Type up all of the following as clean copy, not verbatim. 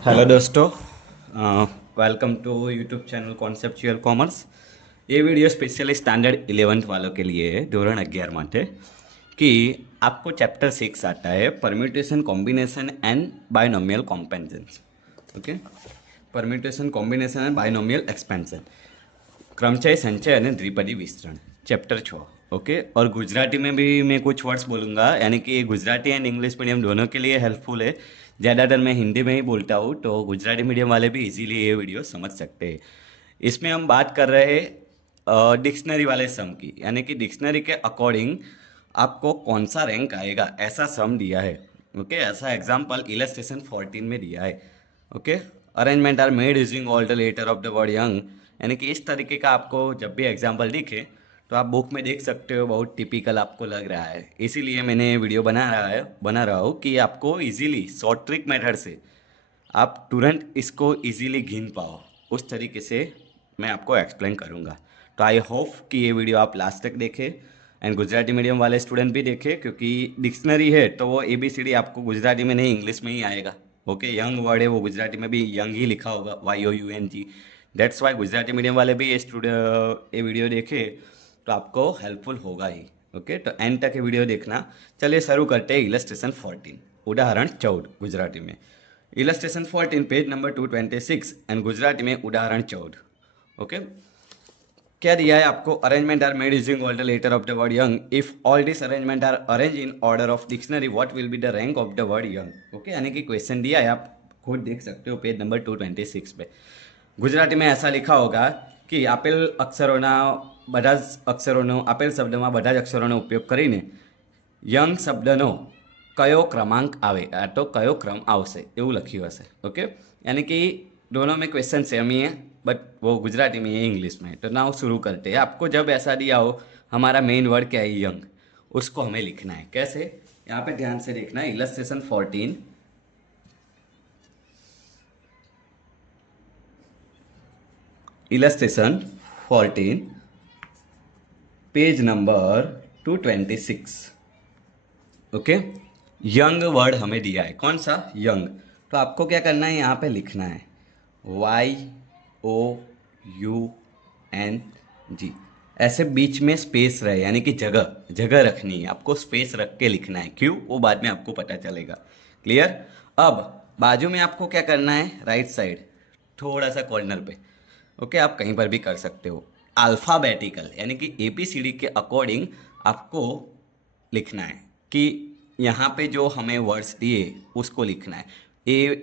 Hello दोस्तों, welcome to YouTube channel conceptual commerce. ये वीडियो स्पेशली स्टैंडर्ड 11th वालों के लिए है, धोरण 11 માટે कि आपको चैप्टर 6 आता है permutation combination and binomial expansion. Okay, permutation combination and binomial expansion, क्रमचय संचय અને દ્વિપદી વિસ્તરણ, चैप्टर 6। ओके, और गुजराती में भी मैं कुछ वर्ड्स बोलूँगा, यानी कि गुजराती एंड इंग्लिश मीडियम दोनों के लिए हेल्पफुल है। ज़्यादातर मैं हिंदी में ही बोलता हूँ, तो गुजराती मीडियम वाले भी इजीली ये वीडियो समझ सकते हैं। इसमें हम बात कर रहे हैं डिक्शनरी वाले सम की, यानी कि डिक्शनरी के अकॉर्डिंग आपको कौन सा रैंक आएगा ऐसा सम दिया है। ओके, ऐसा एग्जाम्पल इलस्ट्रेशन 14 में दिया है। Okay, arrangement are made using all the letter of the word young, यानी कि इस तरीके का आपको जब भी एग्जाम्पल दिखे तो आप बुक में देख सकते हो, बहुत टिपिकल आपको लग रहा है। इसीलिए मैंने वीडियो बना रहा हूँ कि आपको इजीली शॉर्ट ट्रिक मेथड से आप तुरंत इसको इजीली गिन पाओ, उस तरीके से मैं आपको एक्सप्लेन करूँगा। तो आई होप कि ये वीडियो आप लास्ट तक देखें एंड गुजराती मीडियम वाले स्टूडेंट भी देखें, क्योंकि डिक्शनरी है तो वो ABCD आपको गुजराती में नहीं, इंग्लिश में ही आएगा। ओके, यंग वर्ड है वो गुजराती में भी यंग ही लिखा होगा, YOUNG। That's why Gujarati medium वाले भी ये वीडियो देखे तो आपको हेल्पफुल होगा ही। ओके, तो एंड तक ये वीडियो देखना। चलिए शुरू करते हैं इलस्ट्रेशन 14, उदाहरण 14 गुजराती में। Illustration 14 page number 226 and Gujarati में उदाहरण 14। ओके, क्या दिया है आपको? Arrangement are made using all the letter of the word young. If all this arrangement are arrange in order of dictionary, what will be the rank of the word young? Okay, यानी कि question दिया है, आप खुद देख सकते हो page number 226 पे। ગુજરાતી में ऐसा लिखा होगा कि આપેલ અક્ષરોના બધા જ અક્ષરોનો, આપેલ શબ્દમાં બધા જ અક્ષરોનો ઉપયોગ કરીને યંગ શબ્દનો કયો ક્રમાંક આવે, તો કયો क्रम આવશે એવું લખ્યું હશે। ओके, यानी कि दोनों में क्वेश्चन सेम ही है, बट वो गुजराती में है, इंग्लिश में। तो नाउ शुरू करते हैं। आपको जब ऐसा दिया हो, हमारा मेन वर्ड क्या है? यंग, उसको हमें लिखना है। कैसे? यहाँ पे ध्यान से देखना है, illustration 14, illustration 14 page number 226। Okay, young word हमें दिया है, कौन सा? यंग। तो आपको क्या करना है, यहाँ पे लिखना है YOUNG। ऐसे बीच में स्पेस रहे, यानी कि जगह जगह रखनी है आपको, स्पेस रख के लिखना है। क्यों? वो बाद में आपको पता चलेगा। क्लियर? अब बाजू में आपको क्या करना है, राइट साइड थोड़ा सा कॉर्नर पे। ओके, आप कहीं पर भी कर सकते हो। अल्फ़ाबेटिकल, यानी कि ABCD के अकॉर्डिंग आपको लिखना है कि यहाँ पे जो हमें वर्ड्स दिए उसको लिखना है। ए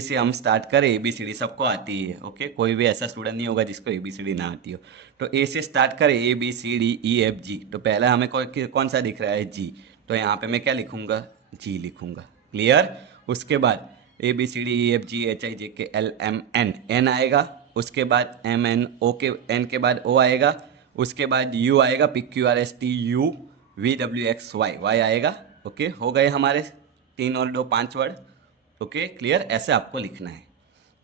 से हम स्टार्ट करें, ABCD सबको आती है। ओके, कोई भी ऐसा स्टूडेंट नहीं होगा जिसको ABCD ना आती हो। तो ए से स्टार्ट करें, ABCDEFG। तो पहला हमें कौन सा दिख रहा है? जी। तो यहाँ पे मैं क्या लिखूँगा? जी लिखूँगा। क्लियर? उसके बाद ABCDEFGHIJKLMN, एन आएगा। उसके बाद MNO के एन के बाद O आएगा। उसके बाद U आएगा, PQRSTU VWXY आएगा। ओके, हो गए हमारे 3 और 2 5 वर्ड। Okay, clear? ऐसे आपको लिखना है।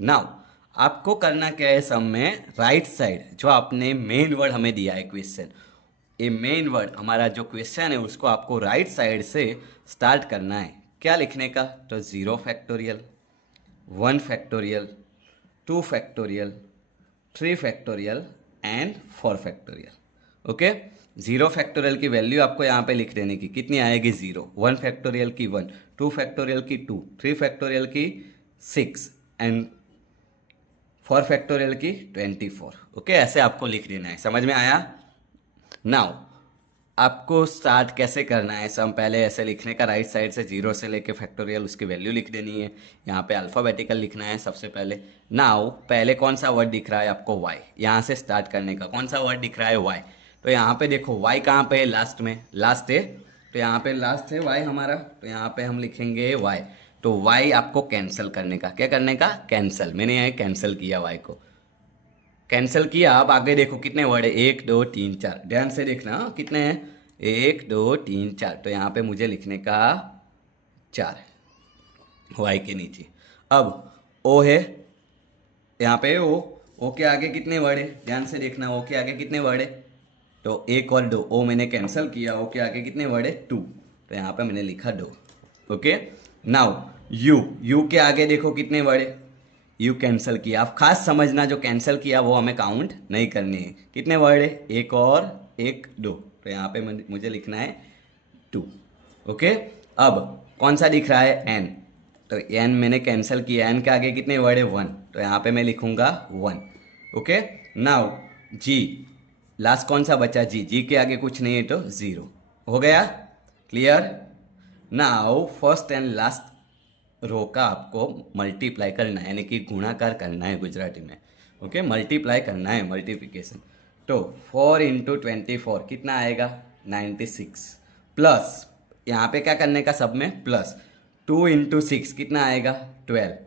नाउ आपको करना क्या है, सम में राइट साइड जो आपने मेन वर्ड हमें दिया है क्वेश्चन, ये मेन वर्ड हमारा जो क्वेश्चन है उसको आपको राइट साइड से स्टार्ट करना है। क्या लिखने का? तो 0 factorial, 1 factorial, 2 factorial, 3 factorial and 4 factorial. Okay, 0 factorial की वैल्यू आपको यहाँ पे लिख देने की, कितनी आएगी? 0। 1 फैक्टोरियल की 1, 2 फैक्टोरियल की 2, 3 फैक्टोरियल की 6 एंड 4 फैक्टोरियल की 24। ओके, ऐसे आपको लिख देना है। समझ में आया? नाउ आपको स्टार्ट कैसे करना है, सम पहले ऐसे लिखने का, राइट साइड से 0 से लेके फैक्टोरियल उसकी वैल्यू लिख देनी है। यहाँ पे अल्फ़ाबेटिकल लिखना है सबसे पहले। नाउ पहले कौन सा वर्ड दिख रहा है आपको? Y। यहाँ से स्टार्ट करने का कौन सा वर्ड दिख रहा है? Y। तो यहाँ पे देखो Y कहाँ पे है? लास्ट में, लास्ट है। तो यहाँ पे लास्ट है Y हमारा, तो यहाँ पे हम लिखेंगे Y। तो Y आपको कैंसिल करने का, क्या करने का? कैंसिल। मैंने यहाँ कैंसिल किया Y को, कैंसिल किया। अब आगे देखो कितने वर्ड है, 1 2 3 4, ध्यान से देखना कितने हैं, 1 2 3 4। तो यहाँ पे मुझे लिखने का 4 वाई के नीचे। अब ओ है, यहाँ पे ओ के आगे कितने वर्ड है? ध्यान से देखना, ओ के आगे कितने वर्ड है? तो 1 और 2, ओ मैंने कैंसिल किया। ओ के आगे कितने वर्ड है? 2। तो यहाँ पे मैंने लिखा 2। ओके, नाउ यू, यू के आगे देखो कितने वर्ड है? यू कैंसिल किया। आप खास समझना, जो कैंसिल किया वो हमें काउंट नहीं करनी है। कितने वर्ड है? एक और एक दो, तो यहाँ पे मुझे लिखना है 2। ओके, अब कौन सा दिख रहा है? एन, तो एन मैंने कैंसिल किया। एन के आगे कितने वर्ड है? 1, तो यहाँ पे मैं लिखूंगा 1। ओके, नाउ जी, लास्ट कौन सा बचा? जी, जी के आगे कुछ नहीं है तो 0 हो गया। Clear? Now first and last row का आपको मल्टीप्लाई करना है, यानी कि गुणाकार करना है गुजराती में। ओके, मल्टीप्लाई करना है, मल्टीप्लिकेशन। तो 4 × 24 कितना आएगा? 96 प्लस, यहाँ पे क्या करने का सब में? प्लस। 2 × 6 कितना आएगा? 12।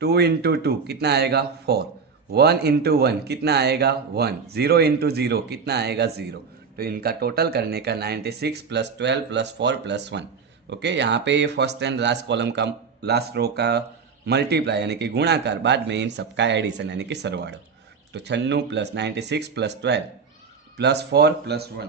2 × 2 कितना आएगा? 4। 1 × 1 कितना आएगा? 1। 0 × 0 कितना आएगा? 0। तो इनका टोटल करने का 96 + 12 + 4 + 1। ओके, यहाँ पे ये फर्स्ट एंड लास्ट कॉलम का, लास्ट रो का मल्टीप्लाई यानी कि गुणाकार, बाद में इन सबका एडिशन यानी कि सरवाड़ो। तो 96 + 96 + 12 + 4 + 1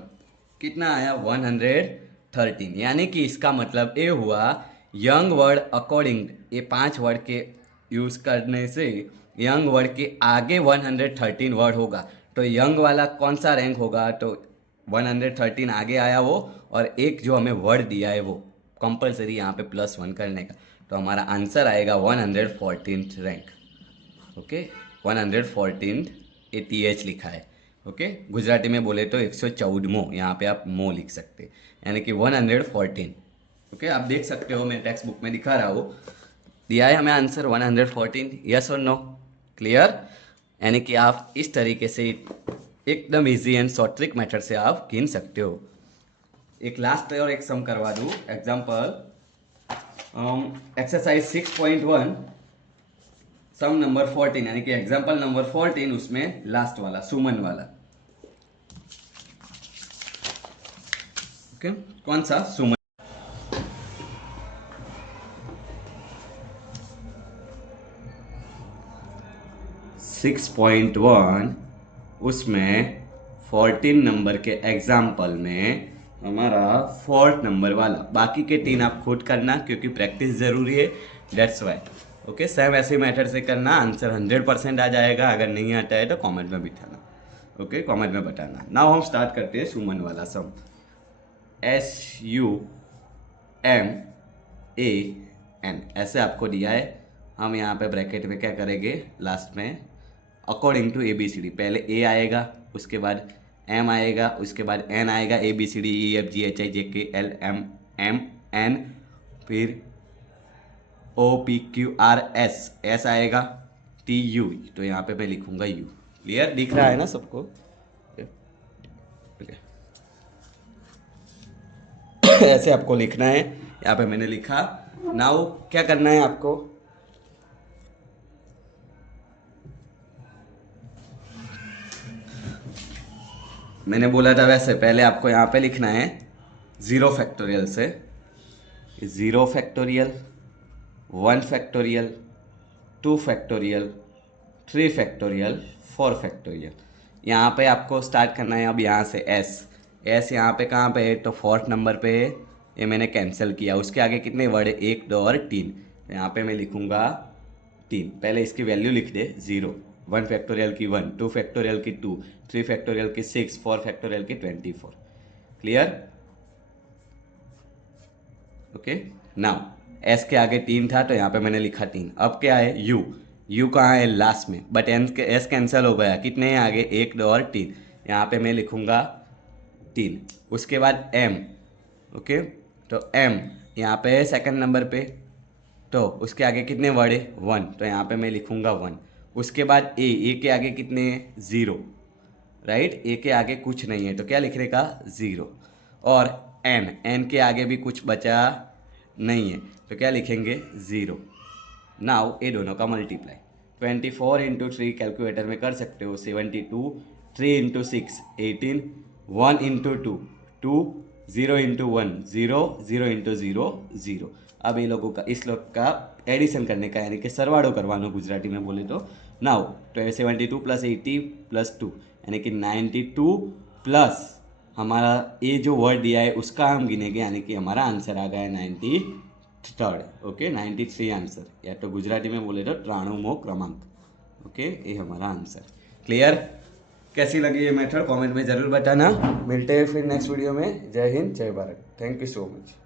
कितना आया? 113। यानी कि इसका मतलब ये हुआ, यंग वर्ड अकॉर्डिंग, ये 5 वर्ड के यूज़ करने से यंग वर्ड के आगे 113 वर्ड होगा। तो यंग वाला कौन सा रैंक होगा? तो 113 आगे आया वो, और एक जो हमें वर्ड दिया है वो कंपलसरी यहाँ पे +1 करने का। तो हमारा आंसर आएगा 114th रैंक। ओके, 114 ए TH लिखा है। ओके, गुजराती में बोले तो 114मो, यहाँ पे आप मो लिख सकते हैं, यानी कि 114। ओके, आप देख सकते हो, मैं टेक्स्ट बुक में दिखा रहा हूँ, दिया है हमें आंसर 114। यस और नो? क्लियर? यानी कि आप इस तरीके से एकदम easy and short trick method से आप गिन सकते हो। एक लास्ट और एक सम करवा दूँ। एग्जाम्पल, एक्सरसाइज 6.1 सम नंबर 14, यानी कि एग्जाम्पल नंबर 14, उसमें लास्ट वाला सुमन वाला। ओके, कौन सा? सुमन। 6.1 उसमें 14 नंबर के एग्जाम्पल में हमारा 4th नंबर वाला। बाकी के 3 आप खुद करना, क्योंकि प्रैक्टिस ज़रूरी है, डेट्स वाई। ओके, सेम ऐसे मेथड से करना, आंसर 100% आ जाएगा। अगर नहीं आता है तो कमेंट में बिठाना। ओके, कमेंट में बताना। नाउ हम स्टार्ट करते हैं सुमन वाला सम। SUMAN ऐसे आपको दिया है। हम यहाँ पे ब्रैकेट में क्या करेंगे? लास्ट में अकॉर्डिंग टू ABCD, पहले A आएगा, उसके बाद M आएगा, उसके बाद N आएगा, ABCDEFGHIJKLMNOP, फिर OPQRS, S आएगा, TU। तो यहाँ पे मैं लिखूंगा U। क्लियर? दिख रहा है ना सबको? ऐसे आपको लिखना है। यहाँ पे मैंने लिखा। नाउ क्या करना है आपको? मैंने बोला था वैसे, पहले आपको यहाँ पे लिखना है 0 फैक्टोरियल से। 0 factorial, 1 factorial, 2 factorial, 3 factorial, 4 factorial. यहाँ पे आपको स्टार्ट करना है अब यहाँ से S यहाँ पे कहाँ पे है? तो 4th नंबर पे है। ये मैंने कैंसिल किया। उसके आगे कितने वर्ड है? 1, 2 और 3। तो यहाँ पे मैं लिखूँगा 3। पहले इसकी वैल्यू लिख दे 0। 1 फैक्टोरियल की 1, 2 फैक्टोरियल की 2, 3 फैक्टोरियल की 6, 4 फैक्टोरियल की 24। क्लियर? ओके, नाउ S के आगे 3 था तो यहाँ पे मैंने लिखा 3। अब क्या है? U कहाँ है? लास्ट में, बट S कैंसिल हो गया। कितने हैं आगे? 1, 2 और 3। यहाँ पे मैं लिखूँगा 3। उसके बाद M। ओके, तो M यहाँ पे है 2nd नंबर पे, तो उसके आगे कितने वर्ड है? 1, तो यहाँ पे मैं लिखूँगा 1। उसके बाद A के आगे कितने हैं? 0, राइट? A के आगे कुछ नहीं है तो क्या लिखने का? 0। और N के आगे भी कुछ बचा नहीं है तो क्या लिखेंगे? 0। नाउ ये दोनों का मल्टीप्लाई 24 × 3 कैलकुलेटर में कर सकते हो, 72, 3 × 6 18, 1 × 2 2, 0 × 1 0, 0 × 0 0। अब ये लोगों का, इस लोग का एडिशन करने का, यानी कि सरवाड़ो करवानो गुजराती में बोले तो। नाउ 72 + 80 + 2, यानी कि 92 प्लस हमारा ये जो वर्ड दिया है उसका हम गिनेंगे, यानी कि हमारा आंसर आ गया 92। थर्ड। ओके, 93 आंसर, या तो गुजराती में बोले तो 93मो क्रमांक। ओके, ये हमारा आंसर। क्लियर? कैसी लगी ये मेथड कमेंट में ज़रूर बताना। मिलते हैं फिर नेक्स्ट वीडियो में। जय हिंद, जय Bharat. Thank you so much.